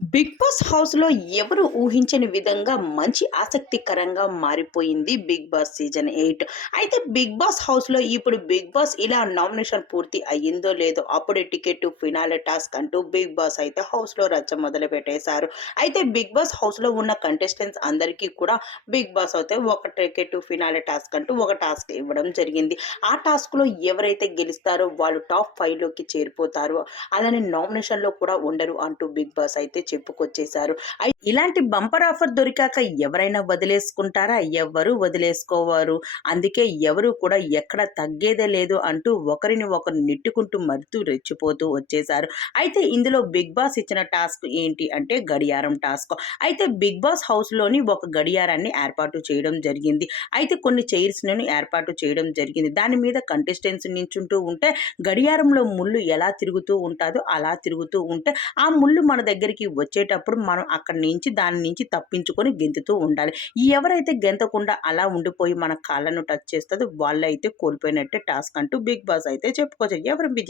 Big boss హౌస్‌లో ఎవరు ఊహించని విధంగా మంచి ఆసక్తికరంగా మారిపోయింది 'బిగ్ బాస్' సీజన్ 8. అయితే 'బిగ్ బాస్' హౌస్‌లో ఇప్పుడు 'బిగ్ బాస్' ఇలా నామినేషన్ పూర్తి అయ్యిందో లేదో అప్పుడే టికెట్ టు ఫినాలే టాస్క్ అంటూ 'బిగ్ బాస్' అయితే హౌస్‌లో రచ్చ మొదలుపెట్టేశారు. అయితే 'బిగ్ బాస్' హౌస్‌లో ఉన్న కంటెస్టెంట్స్ అందరికీ కూడా 'బిగ్ బాస్' అయితే ఒక టికెట్ టు ఫినాలే టాస్క్ అంటూ ఒక టాస్క్ ఇవ్వడం జరిగింది. ఆ టాస్క్‌లో ఎవరైతే గెలుస్తారో వాళ్ళు టాప్ 5లోకి చేరిపోతారు. అలానే నామినేషన్‌లో కూడా ఉండరు అంటూ 'బిగ్ బాస్' అయితే చెప్పుకొచ్చేశారు. ఇలాంటి బంపర్ ఆఫర్ దొరికాక ఎవరైనా వదిలేసుకుంటారా? ఎవ్వరు వదిలేసుకోవారు. అందుకే ఎవరు కూడా ఎక్కడ తగ్గేదే లేదు అంటూ ఒకరిని ఒకరు నెట్టుకుంటూ మరుతూ రెచ్చిపోతూ వచ్చేశారు. అయితే ఇందులో 'బిగ్ బాస్' ఇచ్చిన టాస్క్ ఏంటి అంటే గడియారం టాస్క్. అయితే 'బిగ్ బాస్' హౌస్‌లోని ఒక గడియారాన్ని ఏర్పాటు చేయడం జరిగింది. అయితే కొన్ని చైర్స్‌లను ఏర్పాటు చేయడం జరిగింది. దాని మీద కంటెస్టెంట్స్ నించుంటూ ఉంటే గడియారంలో ముళ్ళు ఎలా తిరుగుతూ ఉంటాదో అలా తిరుగుతూ ఉంటే ఆ ముళ్ళు మన దగ్గరికి వచ్చేటప్పుడు మనం అక్కడి నుంచి దాని నుంచి తప్పించుకొని గెంతుతూ ఉండాలి. ఎవరైతే గెంతకుండా అలా ఉండిపోయి మన కాళ్ళను టచ్ చేస్తదో వాళ్ళైతే కోల్పోయినట్టే టాస్క్ అంటూ 'బిగ్ బాస్' అయితే చెప్పుకోవచ్చు. ఎవరు విజయం